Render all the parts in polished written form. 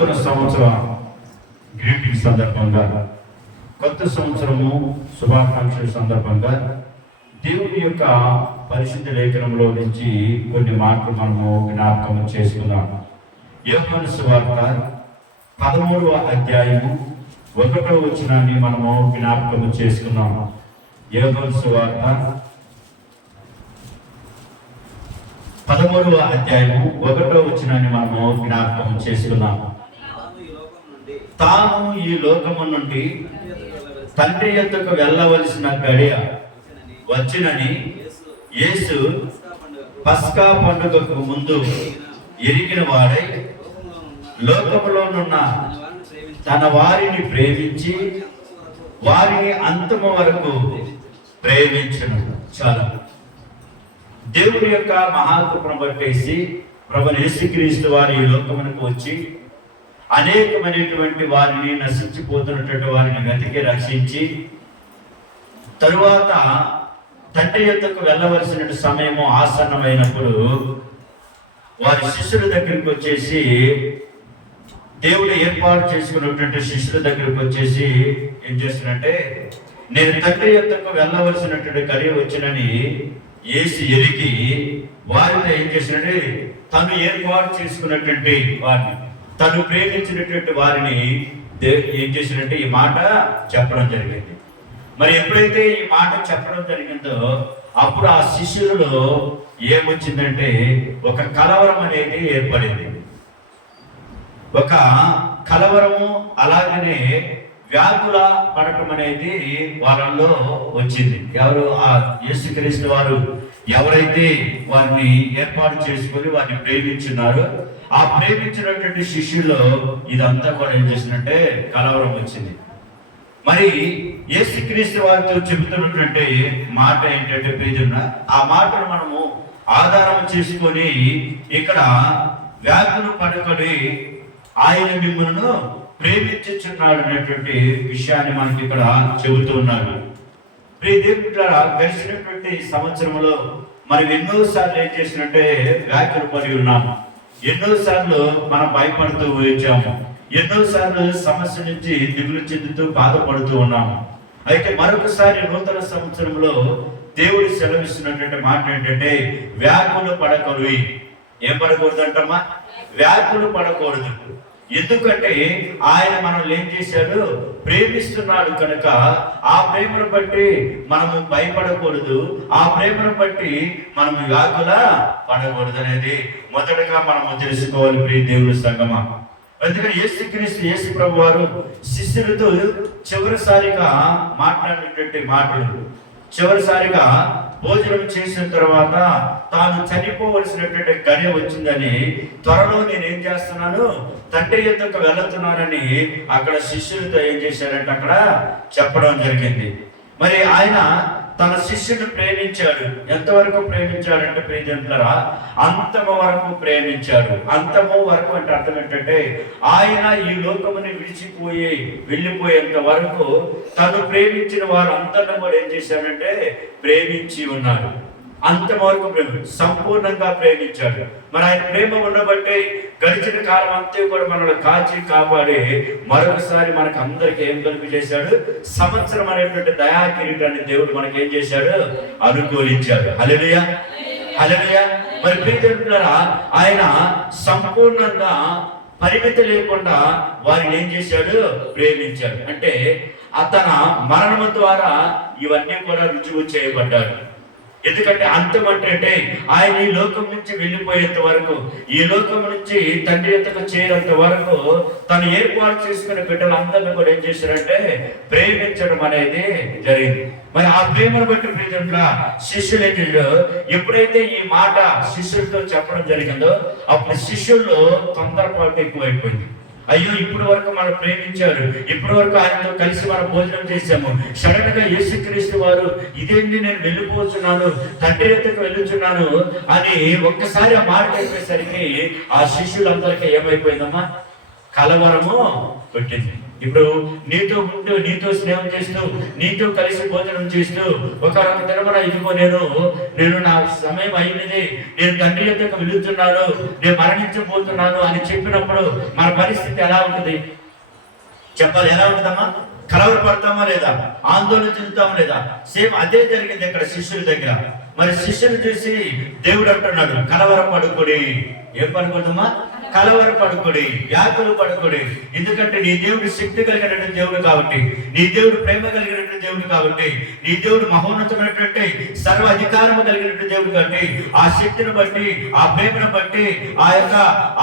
నూతన సంవత్సర గ్రీటింగ్ సందర్భంగా, కొత్త సంవత్సరము శుభాకాంక్షల సందర్భంగా దేవుని యొక్క పరిశుద్ధ లేఖనంలో నుంచి కొన్ని మాటలు మనము జ్ఞాపకం చేసుకుందాం. యోహాను సువార్త 13వ అధ్యాయము 1వ వచనాన్ని మనము జ్ఞాపకం చేసుకున్నాం. యోహాను సువార్త 13వ అధ్యాయము 1వ వచనాన్ని మనము జ్ఞాపకం చేసుకున్నాం. తాను ఈ లోకము నుండి తండ్రి యొద్దకు వెళ్ళవలసిన గడియ వచ్చినని యేసు పస్కా పండుగకు ముందు ఎరిగిన వాడై లోకములోనున్న తన వారిని ప్రేమించి వారిని అంతము వరకు ప్రేమించను. చాలా దేవుని యొక్క మహాత్మను బట్టేసి ప్రభు యేసుక్రీస్తు వారి ఈ లోకమునకు వచ్చి అనేకమైనటువంటి వారిని నశించిపోతున్నటువంటి వారిని వెతికి రక్షించి తరువాత తండ్రి యొద్దకు వెళ్ళవలసిన సమయము ఆసన్నమైనప్పుడు వారి శిష్యుల దగ్గరికి వచ్చేసి, దేవుడు ఏర్పాటు చేసుకున్నటువంటి శిష్యుల దగ్గరికి వచ్చేసి ఏం చేస్తున్నట్టే, నేను తండ్రి యొద్దకు వెళ్ళవలసినటువంటి గడియ వచ్చినని యేసు ఎరిగి వారితో ఏం చేసినట్టే, తను ఏర్పాటు చేసుకున్నటువంటి వారిని, తను ప్రేమించినటువంటి వారిని ఏం చేసినట్టే ఈ మాట చెప్పడం జరిగింది. మరి ఎప్పుడైతే ఈ మాట చెప్పడం జరిగిందో అప్పుడు ఆ శిష్యులలో ఏమొచ్చిందంటే ఒక కలవరం అనేది ఏర్పడింది. ఒక కలవరము, అలాగనే వ్యాకుల పడటం అనేది వాళ్ళల్లో వచ్చింది. ఎవరు? ఆ యేసుక్రీస్తు వారు ఎవరైతే వారిని ఏర్పాటు చేసుకొని వారిని ప్రేమించున్నారో ఆ ప్రేమించినటువంటి శిష్యుల్లో ఇదంతా కూడా ఏం చేసినట్టే కలవరం వచ్చింది. మరి యేసుక్రీస్తు వారితో చెబుతున్నటువంటి మాట ఏంటంటే ప్రియజన, ఆ మాటను మనము ఆధారం చేసుకొని ఇక్కడ వ్యాకులు పడకొని ఆయన మిమ్మల్ని ప్రేమించుచున్నాడు అనేటువంటి విషయాన్ని మనకి ఇక్కడ చెబుతూ ఉన్నారు. ప్రియ దేవుడు, గడిచినటువంటి సంవత్సరంలో మనం ఎన్నోసార్లు ఏం చేసినట్టే వ్యాఖ్యలు పడి ఉన్నాము. ఎన్నోసార్లు మనం భయపడుతూ వచ్చాము. ఎన్నోసార్లు సమస్య నుంచి దిగులు చెందుతూ బాధపడుతూ ఉన్నాము. అయితే మరొకసారి నూతన సంవత్సరంలో దేవుడు సెలవిస్తున్నటువంటి మాట ఏంటంటే వ్యాకులు పడకూడదు. ఏం పడకూడదు అంటమ్మా? వ్యాకులు పడకూడదు. ఎందుకంటే ఆయన మనల్ని ఏం చేశాడు? ప్రేమిస్తున్నాడు కనుక ఆ ప్రేమను బట్టి మనము భయపడకూడదు, ఆ ప్రేమను బట్టి మనము వ్యాకుల పడకూడదు అనేది మొదటగా మనము తెలుసుకోవాలి. ప్రియ దేవుని సంగమా, అందుకని యేసు ప్రభు వారు శిష్యులతో చివరిసారిగా మాట్లాడినటువంటి మాటలు, చివరిసారిగా భోజనం చేసిన తర్వాత తాను చనిపోవలసినటువంటి గడియ వచ్చిందని, త్వరలో నేనేం చేస్తున్నాను, తండ్రి యొద్దకు వెళుతున్నానని అక్కడ శిష్యులతో ఏం చేశారంటే అక్కడ చెప్పడం జరిగింది. మరి ఆయన తన శిష్యుని ప్రేమించాడు. ఎంతవరకు ప్రేమించాడంటే ప్రియజనులారా, అంతము వరకు ప్రేమించాడు. అంతము వరకు అంటే అర్థం ఏంటంటే ఆయన ఈ లోకముని వెళ్ళిపోయేంత వరకు తను ప్రేమించిన వారు అందరిని కూడా ఏం చేశాడంటే ప్రేమించి ఉన్నాడు. అంతవరకు సంపూర్ణంగా ప్రేమించాడు. మరి ఆయన ప్రేమ ఉండబట్టి గడిచిన కాలం అంతా కూడా మనల్ని కాచి కాపాడి మరొకసారి మనకు అందరికి ఏం కలిపి చేశాడు? సంవత్సరం అనేటువంటి దయా కిరీటాన్ని దేవుడు మనకి ఏం చేశాడు? అనుకూలించాడు. హల్లెలూయా, హల్లెలూయా. మరి ప్రియమిత్రులారా, ఆయన సంపూర్ణంగా పరిమితి లేకుండా వారిని ఏం చేశాడు? ప్రేమించాడు. అంటే అతని మరణం ద్వారా ఇవన్నీ కూడా రుజువు చేయబడ్డారు. ఎందుకంటే అంతం అంటే ఆయన ఈ లోకం నుంచి వెళ్ళిపోయేంత వరకు, ఈ లోకం నుంచి తండ్రి యొద్దకు చేరేంత వరకు తను ఏర్పాటు చేసుకున్న బిడ్డలందరినీ కూడా ఏం చేశారంటే ప్రేమించడం అనేది జరిగింది. మరి ఆ ప్రేమను బట్టి ప్రియజనులా శిష్యులు ఏం చేశారు? ఎప్పుడైతే ఈ మాట శిష్యులతో చెప్పడం జరిగిందో అప్పుడు శిష్యుల్లో తొందరపాటు ఎక్కువైపోయింది. అయ్యో, ఇప్పటి వరకు మనం ప్రేమించారు, ఇప్పటి వరకు ఆయనతో కలిసి మనం భోజనం చేశాము, సడన్ గా యేసుక్రీస్తు వారు ఇదేంటి నేను వెళ్ళిపోతున్నాను, తండ్రి యొద్దకు వెళ్ళుచున్నాను అని ఒక్కసారి ఆ మాట చెప్పేసరికి ఆ శిష్యులందరికీ ఏమైపోయిందమ్మా? కలవరము పెట్టింది. ఇప్పుడు నీతో ఉంటూ, నీతో స్నేహం చేస్తూ, నీతో కలిసి భోజనం చేస్తూ ఒక దినమున ఇదిగో నేను నా సమయం అయినది, నేను తండ్రి యొద్దకు వెళుతున్నాను, నేను మరణించబోతున్నాను అని చెప్పినప్పుడు మన పరిస్థితి ఎలా ఉంటుంది చెప్పాలి? ఎలా ఉంటుందమ్మా? కలవరపడతామా లేదా? ఆందోళన చెందుతామా లేదా? సేమ్ అదే జరిగింది ఇక్కడ శిష్యుల దగ్గర. మరి శిష్యులు చూసి దేవుడు అంటున్నాడు, కలవరపడుకుడి. ఏం పడుకోదమ్మా? కలవరపడుకుడి, వ్యాకులు పడుకుడి. ఎందుకంటే నీ దేవుడు శక్తి కలిగినటువంటి దేవుడు కాబట్టి, నీ దేవుడు ప్రేమ కలిగినటువంటి దేవుడు కాబట్టి, నీ దేవుడు మహోన్నతమైనటువంటి సర్వ అధికారము కలిగినటువంటి దేవుడు కాబట్టి, ఆ శక్తిని బట్టి, ఆ ప్రేమను బట్టి, ఆ యొక్క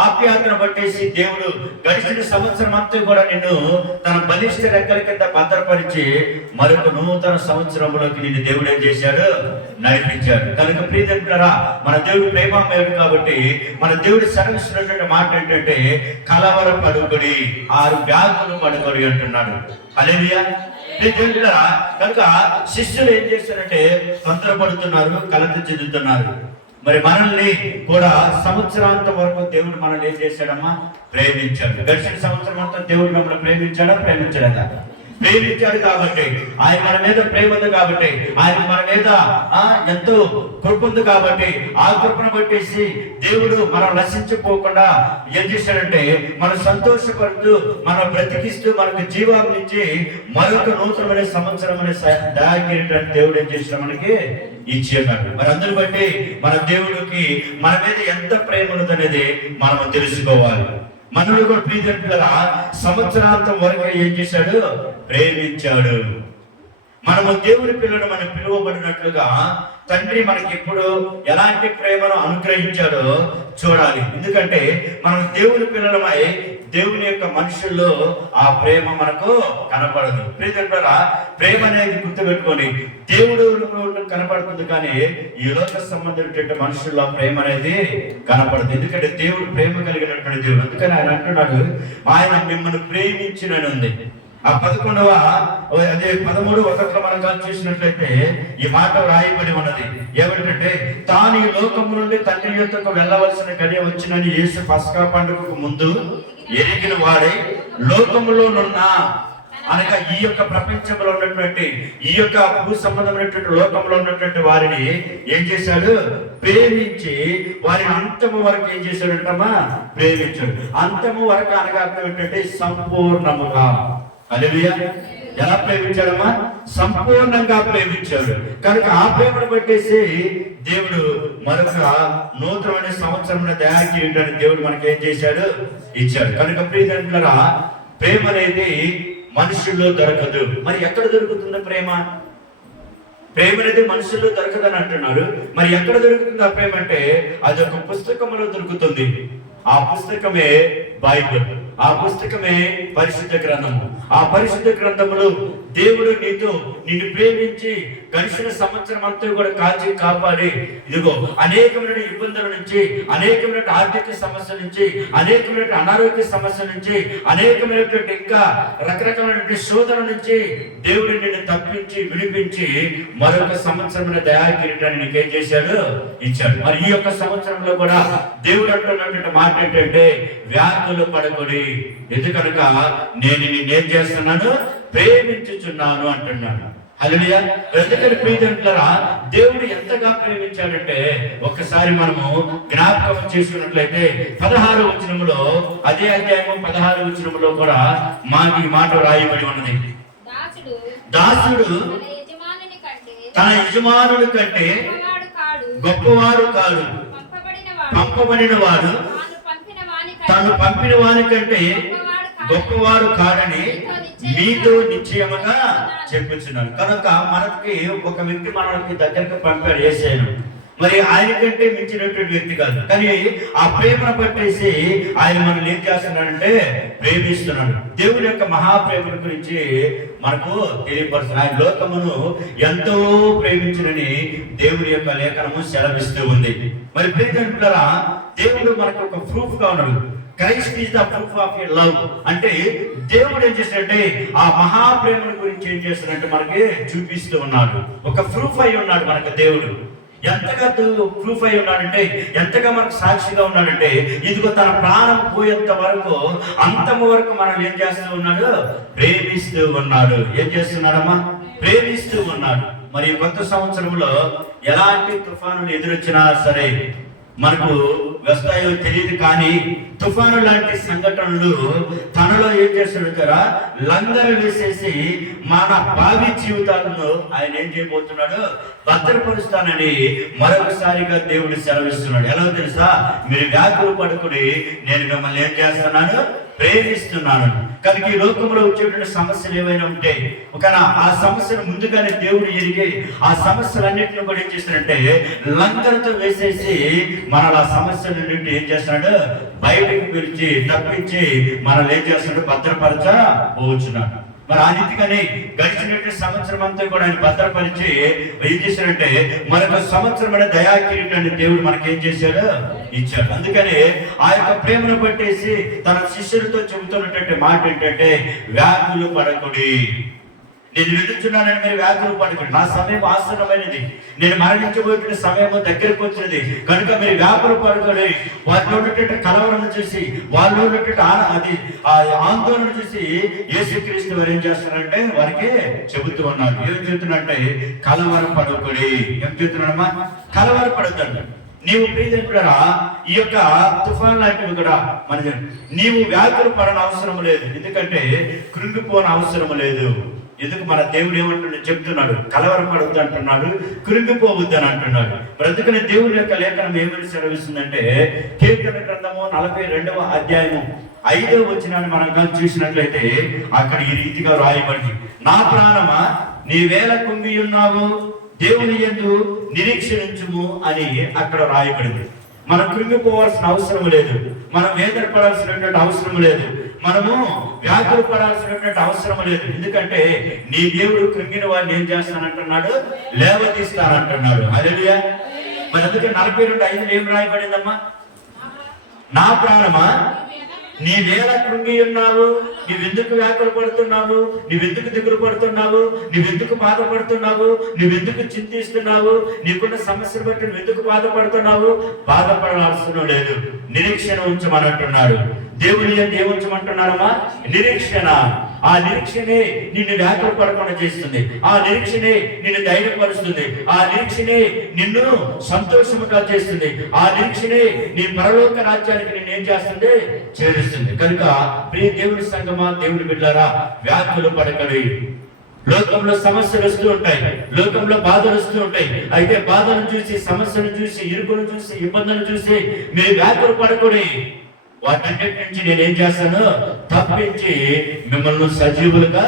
ఆప్యాయతను బట్టేసి దేవుడు గడిచిన సంవత్సరం అంతా కూడా నిన్ను తన బలిష్ట రెక్కల కింద భద్రపరిచి మరొక నూతన సంవత్సరంలోకి నిన్ను దేవుడు ఏం చేశాడు? నడిపించాడు. కనుక ప్రియమిత్రులారా, మన దేవుడు ప్రేమమయుడు కాబట్టి మన దేవుడు సర్విస్తున్నటువంటి మాట ఏంటంటే కలవరపడుకుడి, 6 వ్యాకులు పడుకుడి అంటున్నాడు. హల్లెలూయా. ప్రియమిత్రులారా, కనుక శిష్యులు ఏం చేశారంటే తొందరపడుతున్నారు, కలత చెందుతున్నారు. మరి మనల్ని కూడా సంవత్సరాంతం వరకు దేవుడు మనల్ని ఏం చేశాడమ్మా? ప్రేమించాడు. గడిచిన సంవత్సరం అంతా దేవుడు మమ్మల్ని ప్రేమించాడా? ప్రేమించాడు కాబట్టి, ఆయన మన మీద ప్రేమ ఉంది కాబట్టి, ఆయన మన మీద ఎంతో కృప ఉంది కాబట్టి, ఆ కృపను బట్టేసి దేవుడు మనం నశించిపోకుండా ఏం చేశాడంటే మనం సంతోషపడుతూ, మనం బ్రతికిస్తూ, మనకు జీవాన్ని ఇచ్చి మరొక నూతనమైన సంవత్సరం దయాకిరీటాన్ని దేవుడు ఏం చేసిన మనకి ఇచ్చి అన్నాడు. మరి అందరు బట్టి మన దేవుడికి మన మీద ఎంత ప్రేమ ఉన్నదనేది మనం తెలుసుకోవాలి. మనల్ని కూడా ప్రియమిత్రులారా సంవత్సరాంతం వరకు ఏం చేశాడు? ప్రేమించాడు. మనము దేవుని పిల్లలు మనం పిలువబడినట్లుగా తండ్రి మనకి ఎప్పుడు ఎలాంటి ప్రేమను అనుగ్రహించాడో చూడాలి. ఎందుకంటే మనం దేవుని పిల్లలమై దేవుని యొక్క మనుషుల్లో ఆ ప్రేమ మనకు కనపడదు. ప్రియమిత్రులారా, ప్రేమ అనేది గుర్తుపెట్టుకొని దేవుడు కనపడుతుంది కానీ ఈ లోక సంబంధించిన మనుషుల్లో ప్రేమ అనేది కనపడదు. ఎందుకంటే దేవుడు ప్రేమ కలిగినటువంటి దేవుడు. అందుకని ఆయన అంటున్నాడు, ఆయన మిమ్మల్ని ప్రేమించినని ఉంది. ఆ 11వ అదే 13 మనం చూసినట్లయితే ఈ మాట రాయబడి ఉన్నది. ఏమిటంటే తాను ఈ లోకము నుండి తండ్రి యొద్దకు వెళ్ళవలసిన గడియ వచ్చినని యేసు పస్కా పండుగకు ముందు ఎరిగిన వాడే లోకములోనున్న అనగా ఈ యొక్క ప్రపంచంలో ఉన్నటువంటి ఈ యొక్క భూ సంబంధమైనటువంటి లోకంలో ఉన్నటువంటి వారిని ఏం చేశాడు? ప్రేమించి వారిని అంతము వరకు ఏం చేశాడంటమ్మా? ప్రేమించాడు. అంతము వరకు అనగా అర్థం ఏంటంటే సంపూర్ణముగా. హల్లెలూయా. ఎలా ప్రేమించాడమ్మా? సంపూర్ణంగా ప్రేమించాడు. కనుక ఆ ప్రేమను బట్టేసి దేవుడు మరొక నూతనమైన సంవత్సరం దయాకిరీటాన్ని దేవుడు మనకి ఏం చేశాడు? ఇచ్చాడు. కనుక ప్రియమిత్రులారా, ప్రేమ అనేది మనుషుల్లో దొరకదు. మరి ఎక్కడ దొరుకుతుందో ప్రేమ? ప్రేమ అనేది మనుషుల్లో దొరకదని అంటున్నారు. మరి ఎక్కడ దొరుకుతుంది ఆ ప్రేమ అంటే అది ఒక పుస్తకంలో దొరుకుతుంది. ఆ పుస్తకమే బైబిల్. ఆ పుస్తకమే పరిశుద్ధ గ్రంథము. ఆ పరిశుద్ధ గ్రంథములో దేవుడు నిన్ను ప్రేమించి గడిచిన సంవత్సరం అంతా కూడా కాచి కాపాడి ఇదిగో అనేకమైన ఇబ్బందుల నుంచి, అనేకమైన ఆర్థిక సమస్యల నుంచి, అనేకమైన అనారోగ్య సమస్యల నుంచి, అనేకమైనటువంటి ఇంకా రకరకాలైన శోధన నుంచి దేవుడు నిన్ను తప్పించి విడిపించి మరొక సంవత్సరమైన దయాకిరీటాన్ని నీకేం చేశాడు? ఇచ్చాడు. మరి ఈ యొక్క సంవత్సరంలో కూడా దేవుడు అంటున్నటువంటి మాట ఏంటంటే వ్యాకులు పడకుడి, ఎందుకనగా నేను నిన్నేం చేస్తున్నాను? ప్రేమించుచున్నాను అంటున్నాడు. హల్లెలూయా. ఎందుకంటే ప్రియమిత్రులారా, దేవుడు ఎంతగా ప్రేమించాడంటే ఒక్కసారి మనము జ్ఞాపకం చేసుకున్నట్లయితే 16వ వచనములో, అదే అధ్యాయం 16వ వచనములో కూడా మాకు ఈ మాట రాయబడి ఉన్నది. దాసుడు తన యజమానుడి కంటే గొప్పవాడు కాడు, పంపబడిన వాడు తాను పంపిన వాని కంటే గొప్పవాడు కాడని మీతో నిశ్చయముగా చెప్పుచున్నాను. కనుక మనకి ఒక వ్యక్తి మనకి దగ్గరకు పంపాడు, యేసయ్యను. మరి ఆయన కంటే మించినటువంటి వ్యక్తి కాదు, కానీ ఆ ప్రేమను పట్టేసి ఆయన మనల్ని ఏం చేస్తున్నాడంటే ప్రేమిస్తున్నాడు. దేవుని యొక్క మహాప్రేమ గురించి మనకు తెలియపరుస్తుంది. ఆయన లోకమును ఎంతో ప్రేమించునని దేవుని యొక్క లేఖనము సెలవిస్తూ ఉంది. మరి ప్రియమిత్రులారా, దేవుడు మనకు ఒక ప్రూఫ్ గా ఉన్నాడు. Christ is the proof of your love. అంటే దేవుడు ఏం చేస్తాడంటే ఆ మహాప్రేమను గురించి ఏం చేస్తాడంటే మనకి చూపిస్తూ ఉన్నాడు. ఒక ప్రూఫ్ అయి ఉన్నాడు మనకు దేవుడు. ఎంతగా ప్రూఫ్ అయి ఉన్నాడంటే, ఎంతగా మనకు సాక్షిగా ఉన్నాడంటే, ఇదిగో తన ప్రాణం పోయేంత వరకు, అంతము వరకు మనం ఏం చేస్తూ ఉన్నాడు? ప్రేమిస్తూ ఉన్నాడు. ఏం చేస్తున్నాడమ్మా? ప్రేమిస్తూ ఉన్నాడు. మరి కొత్త సంవత్సరంలో ఎలాంటి తుఫానులు ఎదురొచ్చినా సరే, మనకు వస్తాయో తెలియదు, కానీ తుఫాను లాంటి సంఘటనలు తనలో ఏం చేస్తాడు కదా, లంగరు వేసేసి మన భావి జీవితాలను ఆయన ఏం చేయబోతున్నాడు? భద్రపరుస్తానని మరొకసారిగా దేవుడు సెలవిస్తున్నాడు. ఎలా తెలుసా? మీరు వ్యాకులు పడుకుని నేను మిమ్మల్ని ఏం చేస్తున్నాను? ప్రేమిస్తున్నాను. కనుక ఈ లోకంలో వచ్చేటువంటి సమస్యలు ఏమైనా ఉంటే, ఒకనా ఆ సమస్యను ముందుగానే దేవుడు ఎరిగి ఆ సమస్యలన్నింటిని కూడా ఏం చేస్తాడంటే లంకలతో వేసేసి మనల్ని ఆ సమస్యలన్నింటినీ ఏం చేస్తున్నాడు? బయటకు పిలిచి తప్పించి మనల్ని ఏం చేస్తున్నాడు? భద్రపరచబోచున్నాడు. మరి ఆ రీతిగానే గడిచినటువంటి సంవత్సరం అంతా కూడా ఆయన భద్రపరిచి ఏం చేశాడంటే మరొక సంవత్సరమైన దయాకిరీటాన్ని దేవుడు మనకేం చేశాడు? ఇచ్చాడు. అందుకని ఆ యొక్క ప్రేమను పట్టేసి తన శిష్యులతో చెబుతున్నటువంటి మాట ఏంటంటే, వ్యాకులు పడకుడి, నేను విడుచున్నానని మీరు వ్యాకులు పడకండి, నా సమయం ఆసన్నమైనది, నేను మరణించబోతున్న సమయం దగ్గరకు వచ్చినది, కనుక మీరు వ్యాకులు పడకండి. వారిలో ఉన్నటువంటి కలవరం చూసి, వాళ్ళు ఉన్నటువంటి ఆందోళన చూసి యేసుక్రీస్తు వారు ఏం చేస్తున్నారంటే వారికి చెబుతూ ఉన్నారు. ఏం చెబుతున్నారంటే కలవరం పడకండి. ఏం చెబుతున్నాడమ్మా? కలవరం పడకండి. నీవు ప్రియరా, ఈ యొక్క తుఫాన్ లాంటివి కూడా మన నీవు వ్యాకులు పడని అవసరం లేదు, ఎందుకంటే కృంగిపోని అవసరం లేదు. ఎందుకు? మన దేవుడు ఏమంటున్నాడు? చెప్తున్నాడు, కలవరపడవద్దు అంటున్నాడు, కృంగిపోవద్దు అని అంటున్నాడు. బ్రతుకుని దేవుని యొక్క లేఖనం ఏమని సెలవిస్తుందంటే, కీర్తన గ్రంథము 42వ అధ్యాయము 5వ వచనాన్ని మనం కానీ చూసినట్లయితే అక్కడ ఈ రీతిగా రాయబడింది, నా ప్రాణమా నీవేళ కుంగి ఉన్నావు, దేవుని యందు నిరీక్షించుము అని అక్కడ రాయబడింది. మనం కృంగిపోవాల్సిన అవసరం లేదు, మనం వేదన పడాల్సినటువంటి అవసరం లేదు, మనము వ్యాకులు పడాల్సినటువంటి అవసరం లేదు. ఎందుకంటే నీ దేవుడు కృంగిన వాడిని ఏం చేస్తానంటున్నాడు? లేవతీస్తానంటున్నాడు. హల్లెలూయా. మరి అందుకే 42:5 ఏం రాయబడిందమ్మా? నా ప్రాణమా నీవేళ కృంగి ఉన్నావు, నీవెందుకు వ్యాకులు పడుతున్నావు, నీవెందుకు దిగులు పడుతున్నావు, నీవెందుకు బాధపడుతున్నావు, నీవెందుకు చింతిస్తున్నావు, నీకున్న సమస్యలు బట్టి నువ్వెందుకు బాధపడుతున్నావు? బాధపడాల్సిన లేదు, నిరీక్షణ ఉంచమనంటున్నాడు. దేవుని ఏ ఉంచమంటున్నారమ్మా? నిరీక్షణ. ఆ నిరీక్షనే నిన్ను వ్యాకులు పడకుండా చేస్తుంది, ఆ నిరీక్షనే నిన్ను ధైర్యపరుస్తుంది, ఆ నిరీక్షనే నిన్ను సంతోషముగా చేస్తుంది, ఆ నిరీక్షనే నీ పరలోక రాజ్యానికి నిన్ను ఏం చేస్తుంది? చేరుస్తుంది. కనుక ప్రియ దేవుని సంగమా, దేవుని బిడ్డలారా, వ్యాకులు పడకండి. లోకంలో సమస్యలు వస్తూ ఉంటాయి, లోకంలో బాధలు వస్తూ ఉంటాయి. అయితే బాధను చూసి, సమస్యను చూసి, ఇరుకును చూసి, ఇబ్బందులు చూసి మీరు వ్యాకులు పడకూడదు. వాటన్నిటి నుంచి నేనేం చేస్తాను? తప్పించి మిమ్మల్ని సజీవులుగా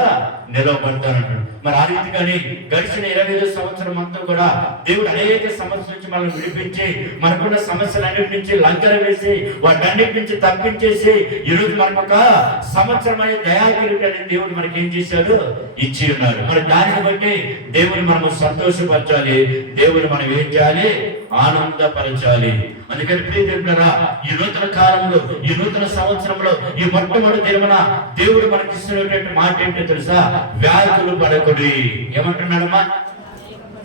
నిలవబడతానంటాడు. మరి ఆ రీతిగానే గడిచిన 25 సంవత్సరం అంతా కూడా దేవుడు అనేక సమస్యల నుంచి మనల్ని విడిపించి, మనకున్న సమస్యలన్నిటి నుంచి లంకర వేసి, వాటన్నిటి నుంచి తప్పించేసి ఈరోజు మనకు ఒక సంవత్సరమైన దయాకిరీటాన్ని దేవుడు మనకి ఏం చేశాడు? ఇచ్చి ఉన్నారు. మరి దానిని బట్టి దేవుని మనము సంతోషపరచాలి, దేవుని మనం ఏం చేయాలి? ఆనందపరచాలి. అందుకని ప్రియరా, ఈ నూతన కాలంలో, ఈ నూతన సంవత్సరంలో, ఈ మొట్టమొదటి దినమున దేవుడు మనకి ఇస్తున్నటువంటి మాట ఏంటో తెలుసా? వ్యాకులు పడకుడి. ఏమంటున్నాడమ్మా?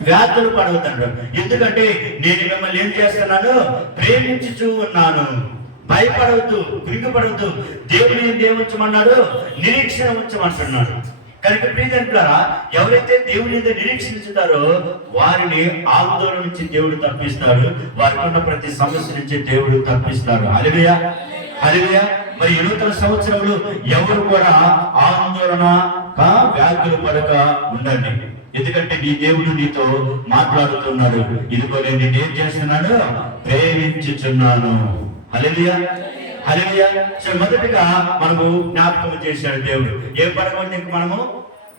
వ్యాకులు పడవద్దు. ఎందుకంటే నేను మిమ్మల్ని ఏం చేస్తున్నాను? ప్రేమించుచూ ఉన్నాను. భయపడవద్దు, కృంగిపడవద్దు. దేవుని ఏం ఉంచమన్నాడు? నిరీక్షణ ఉంచమంటున్నాడు. కనుక ప్రియరా, ఎవరైతే దేవుని మీద నిరీక్షించుతారో వారిని ఆందోళన నుంచి దేవుడు తప్పిస్తాడు, వారికి ఉన్న ప్రతి సమస్య నుంచి దేవుడు తప్పిస్తాడు. హల్లెలూయా, హల్లెలూయా. మరి ఈ నూతన సంవత్సరంలో ఎవరు కూడా ఆందోళన వ్యాకులు పడక ఉండండి. ఎందుకంటే నీ దేవుడు నీతో మాట్లాడుతున్నాడు. ఇదిగో నేను నేనేం చేస్తున్నాను? ప్రేమించుచున్నాను. హల్లెలూయా, హల్లెలూయా. సో మొదటిగా మనము జ్ఞాపకం చేశాడు దేవుడు. ఏం పడకూడదు? ఇంక మనము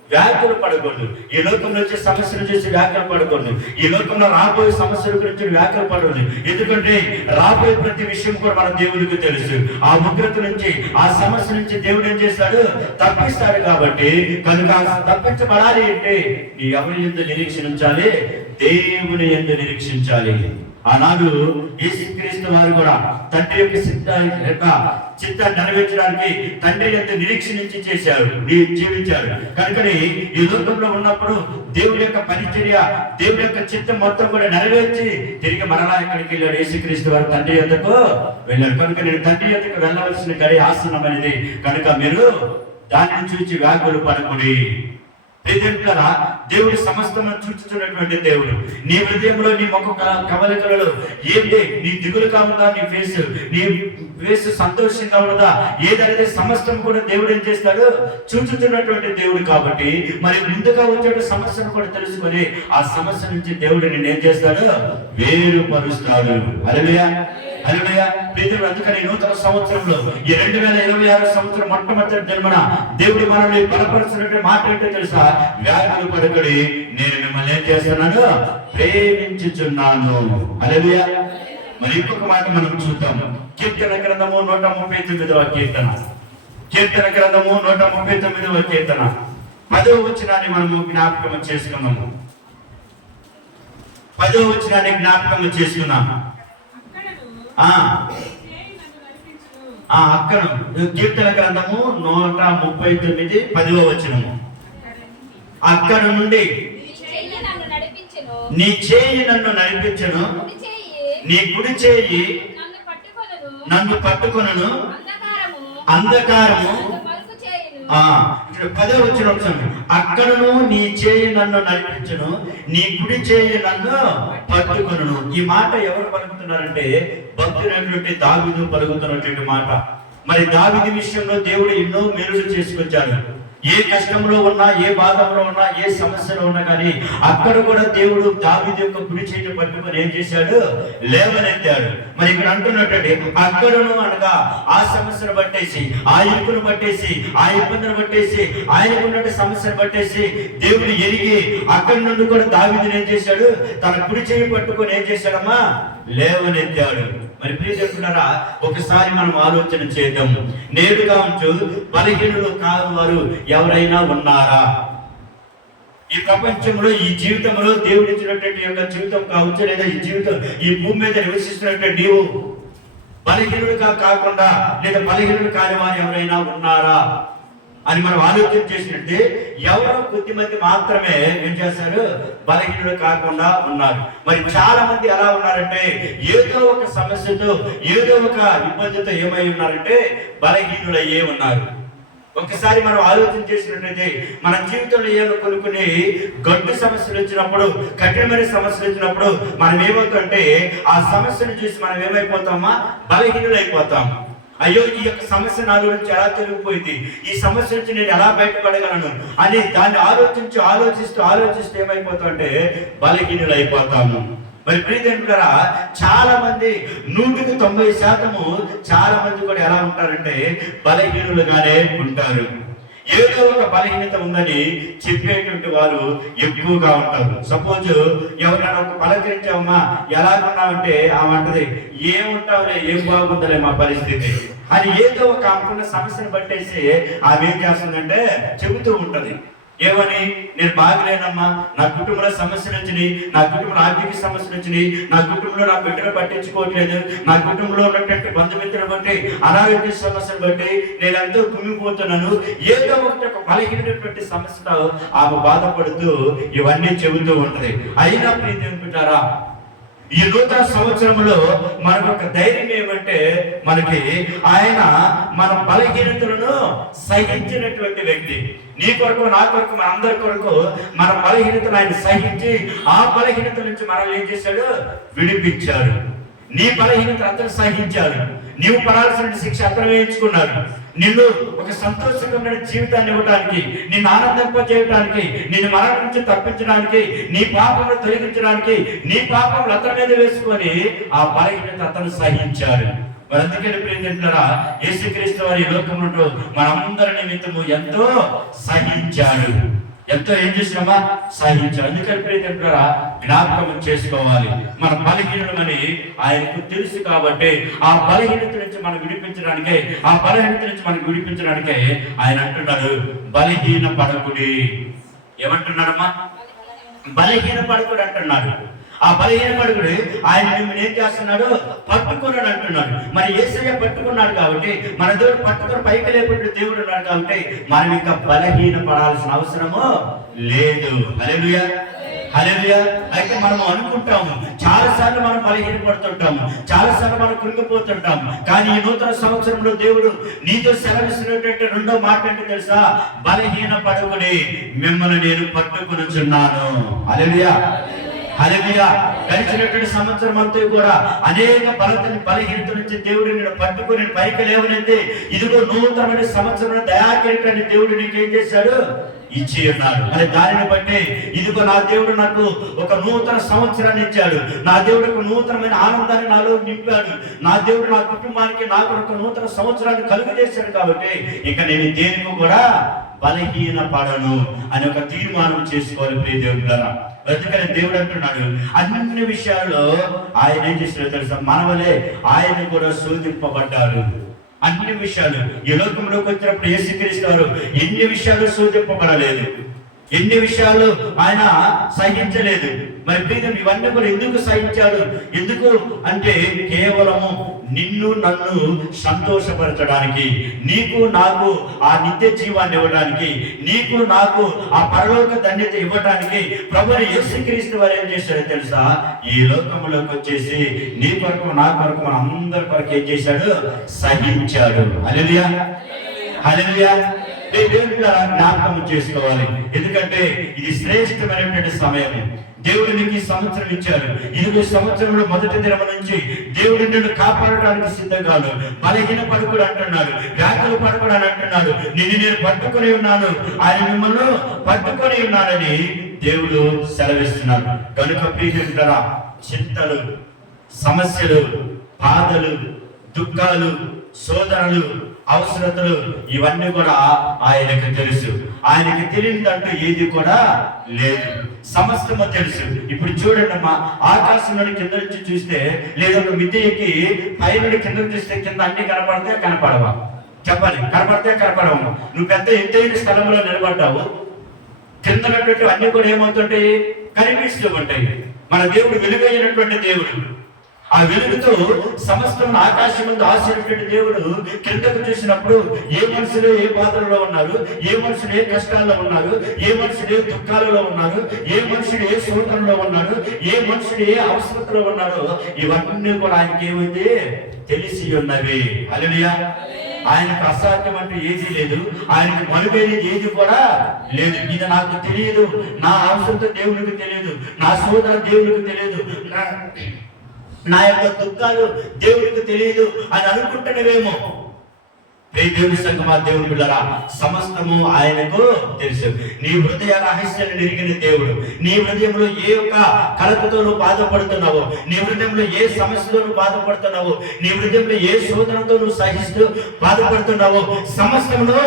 వ్యాకులు పడకూడదు. ఈ లోకంలో వచ్చే సమస్యలు చూసి వ్యాకులు పడకూడదు. ఈ లోకంలో రాబోయే సమస్యల గురించి వ్యాకులు పడకూడదు. ఎందుకంటే రాబోయే ప్రతి విషయం కూడా మన దేవుడికి తెలుసు. ఆ ఉగ్రత నుంచి, ఆ సమస్య నుంచి దేవుడు ఏం చేస్తాడు? తప్పిస్తాడు. కాబట్టి కనుక తప్పించబడాలి అంటే నీ ఎవరి యందు నిరీక్షించాలి? దేవుని యందు నిరీక్షించాలి. ఆనాడు యేసుక్రీస్తు వారు కూడా తండ్రి యొక్క చిత్తాన్ని నెరవేర్చడానికి తండ్రి యొక్క నిరీక్షించి చేశారు, జీవించారు. కనుకని ఈ లోకంలో ఉన్నప్పుడు దేవుడి యొక్క పరిచర్య, దేవుడి యొక్క చిత్తం మొత్తం కూడా నెరవేర్చి తిరిగి మరలా ఎక్కడికి వెళ్ళాడు? యేసుక్రీస్తు వారు తండ్రి యొద్దకు వెళ్ళాడు. కనుక నేను తండ్రి యొద్దకు వెళ్ళవలసిన గడి ఆసన్నమైనది, కనుక మీరు దానిని చూచి వ్యాకులు పడకుడి. దేవుడు సమస్తము చూచుతున్నటువంటి దేవుడు. నీ హృదయంలో, నీ ముఖ కవలికలలో ఏంటి, నీ దిగులుగా ఉందా, నీ ఫేస్ సంతోషంగా ఉన్నదా, ఏదైతే సమస్తం కూడా దేవుడు ఏం చేస్తాడు? చూచుతున్నటువంటి దేవుడు. కాబట్టి మరి ముందుగా వచ్చే సమస్యను కూడా తెలుసుకొని ఆ సమస్య నుంచి దేవుడు నేను ఏం చేస్తాడు? వేరుపరుస్తాడు. హల్లెలూయా, హల్లెలూయా. ప్రియమైన అందుకని నూతన సంవత్సరంలో ఈ 2026 సంవత్సరం మొట్టమొదటి జన్మన దేవుడు మనల్ని బలపరుస్తున్నట్టు మాట ఏంటో తెలుసా? వ్యాకులు పడకుడి, నేను మిమ్మల్ని ఏం చేస్తున్నాను? ప్రేమించుచున్నాను. హల్లెలూయా. మరి ఇంకొక మాట మనం చూద్దాం. కీర్తన గ్రంథము 139వ కీర్తన. కీర్తన గ్రంథము 139వ కీర్తన 10వ వచనాన్ని మనము జ్ఞాపకం చేసుకున్నాము. 10వ వచనాన్ని జ్ఞాపకం చేసుకున్నాము. అక్కడ కీర్తన గ్రంథము 139 10వ వచనము. అక్కడ నుండి నీ చేయి నన్ను నడిపించును, నీ కుడి చేయి నన్ను పట్టుకొనును, అంధకారము 10వ వచనం. అక్కడను నీ చేయి నన్ను నడిపించును, నీ కుడి చేయి నన్ను పట్టుకొనును. ఈ మాట ఎవరు పలుకుతున్నారంటే భక్తుడైనటువంటి దావీదు పలుకుతున్నటువంటి మాట. మరి దావీదు విషయంలో దేవుడు ఎన్నో మేలులు చేసుకొచ్చాడు. ఏ కష్టంలో ఉన్నా, ఏ బాధంలో ఉన్నా, ఏ సమస్యలో ఉన్నా కానీ అక్కడ కూడా దేవుడు దావీదు యొక్క కుడి చేతిని పట్టుకొని ఏం చేశాడు? లేవనెత్తాడు. మరి ఇక్కడ అంటున్నట్టు అక్కడను అనగా ఆ సమస్యను బట్టేసి, ఆ ఇరుకును బట్టేసి, ఆ ఇబ్బందిని బట్టేసి, ఆయనకున్న సమస్యను బట్టేసి దేవుడు ఎరిగి అక్కడి నుండి కూడా దావీదుని ఏం చేశాడు? తన కుడి చేయి పట్టుకొని ఏం చేశాడమ్మా? లేవనెత్తాడు. మరి ప్రియజనులారా, ఒకసారి మనం ఆలోచన చేద్దాం. నేరుగా ఉంచు బలహీనులు కాని వారు ఎవరైనా ఉన్నారా? ఈ ప్రపంచంలో, ఈ జీవితంలో దేవుడు ఇచ్చినటువంటి యొక్క జీవితం కావచ్చు, లేదా ఈ జీవితం ఈ భూమి మీద నివసిస్తున్నటువంటి నీవు బలహీనుడిగా కాకుండా లేదా బలహీనుడు కాని వారు ఎవరైనా ఉన్నారా అని మనం ఆలోచన చేసినట్టే ఎవరో కొద్దిమంది మాత్రమే ఏం చేస్తారు? బలహీనులు కాకుండా ఉన్నారు. మరి చాలా మంది ఎలా ఉన్నారంటే ఏదో ఒక సమస్యతో, ఏదో ఒక ఇబ్బందితో ఏమై ఉన్నారంటే బలహీనులయ్యే ఉన్నారు. ఒకసారి మనం ఆలోచన చేసినట్లయితే మన జీవితంలో ఏదో కొన్ని గడ్డు సమస్యలు వచ్చినప్పుడు, కఠినమైన సమస్యలు వచ్చినప్పుడు మనం ఏమవుతుంటే ఆ సమస్యను చూసి మనం ఏమైపోతామా? బలహీనులు అయిపోతాం. అయ్యో, ఈ యొక్క సమస్య నా గురించి ఎలా తొలగిపోయింది, ఈ సమస్య నుంచి నేను ఎలా బయటపడగలను అని దాన్ని ఆలోచిస్తూ ఏమైపోతామంటే బలహీనులు అయిపోతాము. మరి ప్రియదేవులారా, చాలా మంది 100% చాలా మంది కూడా ఎలా ఉంటారంటే బలహీనులుగానే ఉంటారు. ఏదో ఒక బలహీనత ఉందని చెప్పేటువంటి వారు ఎక్కువగా ఉంటారు. సపోజ్ ఎవరైనా ఒక పలకరించామా, ఎలాగున్నామంటే ఆమె అంటది, ఏముంటావులే, ఏం బాగుందలే మా పరిస్థితి అని ఏదో ఒక ఆమెకున్న సమస్యను బట్టేసి ఆమె ఏం చేస్తుందంటే చెబుతూ ఉంటది. ఏమని? నేను బాగలేనమ్మా, నా కుటుంబంలో సమస్యలు వచ్చినాయి, నా కుటుంబంలో ఆర్థిక సమస్యలు వచ్చినాయి, నా కుటుంబంలో నా బిడ్డలు పట్టించుకోవట్లేదు, నా కుటుంబంలో ఉన్నటువంటి బంధుమిత్రులు బట్టి, అనారోగ్య సమస్యలు బట్టి నేను ఎంతో కుమిపోతున్నాను. ఏదో ఒకటి ఒక బలహీనటువంటి సమస్యతో ఆమె బాధపడుతూ ఇవన్నీ చెబుతూ ఉంటది. అయినా ప్రీతి అనుకుంటారా, ఈ నూతన సంవత్సరంలో మనకు ఒక ధైర్యం ఏమంటే మనకి ఆయన మన బలహీనతలను సహించినటువంటి వ్యక్తి. నీ కొరకు, నా కొరకు, మన అందరి కొరకు మన బలహీనతను ఆయన సహించి ఆ బలహీనత నుంచి మనల్ని ఏం చేశాడు? విడిపించాడు. నీ బలహీనత అతను సహించాడు. నీవు పడాల్సిన శిక్ష అతను వేయించుకున్నాడు. నిన్ను ఒక సంతోషంగా జీవితాన్ని ఇవ్వడానికి, నిన్ను ఆనందింపజేయడానికి, నిన్ను మరణం నుంచి తప్పించడానికి, నీ పాపమును తొలగించడానికి, నీ పాపములు అతని మీద వేసుకొని ఆ బలహీనత అతను సహించాడు. మరి అందుకని ప్రియమిత్రులారా, యేసుక్రీస్తు వారి లోకములో మనందరి నిమిత్తము ఎంతో సహించాడు. ఎంతో ఏం చేసినామా? సహించాడు. అందుకని ప్రియమిత్రులారా, జ్ఞాపకం చేసుకోవాలి, మన బలహీనమని ఆయనకు తెలుసు. కాబట్టి ఆ బలహీనత నుంచి మనం విడిపించడానికే, ఆ బలహీనత నుంచి మనకు విడిపించడానికే ఆయన అంటున్నాడు, బలహీన పడకుడి. ఏమంటున్నాడమ్మా? బలహీన పడకుడు అంటున్నాడు. ఆ బలహీనపడుకుడు ఆయన మిమ్మల్ని ఏం చేస్తున్నాడు? పట్టుకున్నాడు అంటున్నాడు. మరి యేసయ్య పట్టుకున్నాడు కాబట్టి, మన దేవుడు పట్టుకుని పైకి లేకుండా దేవుడు ఉన్నాడు కాబట్టి మనం ఇంకా బలహీన పడాల్సిన అవసరము లేదు. హల్లెలూయా, హల్లెలూయా. అయితే మనం అనుకుంటాము, చాలా సార్లు మనం బలహీనపడుతుంటాము, చాలా సార్లు మనం కృంగిపోతుంటాము. కానీ ఈ నూతన సంవత్సరంలో దేవుడు నీతో సెలవిస్తున్నటువంటి రెండో మాట ఏంటో తెలుసా? బలహీన పడుకుని మిమ్మల్ని నేను పట్టుకొనుచున్నాను. హల్లెలూయా, హల్లెలూయా. గడిచినటువంటి సంవత్సరం అంతా కూడా అనేక బలహీనత నుంచి దేవుడు నేను పట్టుకుని పైకి లేవనైతే, ఇదిగో నూతనమైన సంవత్సరం దయాకిరీటాన్ని దేవుడు నీకు ఏం చేశాడు? ఇచ్చి ఉన్నాడు. మరి దానిని బట్టి ఇదిగో నా దేవుడు నాకు ఒక నూతన సంవత్సరాన్ని ఇచ్చాడు. నా దేవుడు ఒక నూతనమైన ఆనందాన్ని నాలో నింపాడు. నా దేవుడు నా కుటుంబానికి నాకు ఒక నూతన సంవత్సరాన్ని కలుగజేశాడు. కాబట్టి ఇక నేను దేనికి కూడా బలహీన పడను అని ఒక తీర్మానం చేసుకోవాలి ప్రియ దేవుడు ద్వారా. అందుకని దేవుడు అంటున్నాడు, అన్ని విషయాల్లో ఆయన ఏం చేసినా తెలుసా? మనవలే ఆయన కూడా శోధింపబడ్డారు. అన్ని విషయాలు ఈ లోకంలోకి వచ్చినప్పుడు యేసుక్రీస్తు వారు ఎన్ని విషయాలు శోధింపబడలేదు, ఎన్ని విషయాలు ఆయన సహించలేదు. మరి ప్రియులు ఇవన్నీ కూడా ఎందుకు సహించాడు? ఎందుకు అంటే కేవలము నిన్ను నన్ను సంతోషపరచడానికి, నీకు నాకు ఆ నిత్య జీవాన్ని ఇవ్వడానికి, నీకు నాకు ఆ పరలోక ధన్యత ఇవ్వడానికి ప్రభువు యేసుక్రీస్తు వారు ఏం చేశాడో తెలుసా? ఈ లోకంలోకి వచ్చేసి నీ కొరకు నా కొరకు మన అందరి కొరకు ఏం చేశాడు? సహించాడు. హల్లెలూయా, హల్లెలూయా. జ్ఞాపకం చేసుకోవాలి. ఎందుకంటే ఇది శ్రేష్టమైనటువంటి సమయం. దేవుడు నీకు ఈ సంవత్సరం ఇచ్చాడు. ఇది సంవత్సరంలో మొదటి దినం నుంచి దేవుడు నిన్ను కాపాడడానికి సిద్ధంగాను. బలహీన పడుకుడు అంటున్నాడు, వ్యాధులు పడుకుడు అని అంటున్నాడు. నేను పట్టుకొని ఉన్నాను, ఆయన మిమ్మల్ని పట్టుకొని ఉన్నానని దేవుడు సెలవిస్తున్నాడు. కనుక ప్రియులారా, చింతలు, సమస్యలు, బాధలు, దుఃఖాలు, శోధనలు, అవసరతలు ఇవన్నీ కూడా ఆయనకు తెలుసు. ఆయనకి తెలియదంటూ ఏది కూడా లేదు, సమస్తము తెలుసు. ఇప్పుడు చూడండి అమ్మా, ఆకాశం నుండి కింద నుంచి చూస్తే, లేదా మిద్దెకి పై నుండి కింద చూస్తే కింద అన్ని కనపడితే కనపడవా? చెప్పాలి, కనపడితే కనపడవమ్మా. నువ్వు పెద్ద ఎత్తైన స్థలంలో నిలబడ్డావు, కింద అన్ని కూడా ఏమవుతుంటాయి? కనిపిస్తూ ఉంటాయి. మన దేవుడు వెలుగైనటువంటి దేవుడు. ఆ వెలుగుతో సమస్తం ఆకాశం ముందు ఆశించినటువంటి దేవుడు కిందకు చూసినప్పుడు ఏ మనుషులు ఏ బాధలలో ఉన్నారు, ఏ మనుషులు ఏ కష్టాల్లో ఉన్నారు, ఏ మనుషులు ఏ దుఃఖాలలో ఉన్నారు, ఏ మనుషులు ఏ శోధనలో ఉన్నారు, ఏ మనుషులు ఏ అవసరతలో ఉన్నారో ఇవన్నీ కూడా ఆయనకి ఏమైంది? తెలిసి ఉన్నవి. హల్లెలూయా. ఆయనకు అసాధ్యం అంటూ ఏది లేదు, ఆయనకు మరుగైనది ఏది కూడా లేదు. ఇది నాకు తెలియదు, నా అవసరంతో దేవునికి తెలియదు, నా శోధన దేవునికి తెలియదు, నా యొక్క దుఃఖాలు దేవుడికి తెలియదు అని అనుకుంటున్నవేమో. దేవుని సంగమా, దేవుని బిడ్డలారా, సమస్తము ఆయనకు తెలుసు. నీ హృదయ రహస్యాన్ని ఎరిగిన దేవుడు. నీ హృదయంలో ఏ యొక్క కలతతో నువ్వు బాధపడుతున్నావో, నీ హృదయంలో ఏ సమస్యతో నువ్వు బాధపడుతున్నావో, నీ హృదయంలో ఏ శోధనతో నువ్వు సహిస్తూ బాధపడుతున్నావో సమస్తమును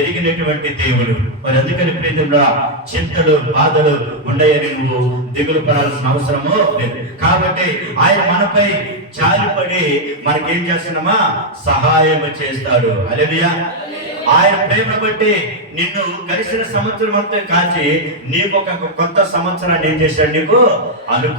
ఎరిగినటువంటి దేవుడు. మరి అందుకని ప్రియముగా చింతలు, బాధలు ఉండయని నువ్వు దిగులు పడాల్సిన అవసరము లేదు. కాబట్టి ఆయన మనపై జాలిపడి మనకేం చేస్తున్నామా? సహాయం చేస్తాడు. హల్లెలూయా. ఆయన ప్రేమ బట్టి నిన్ను గడిచిన సంవత్సరం అంతా కాచి నీకు ఒక కొత్త సంవత్సరాన్ని ఏం చేశాడు? నీకు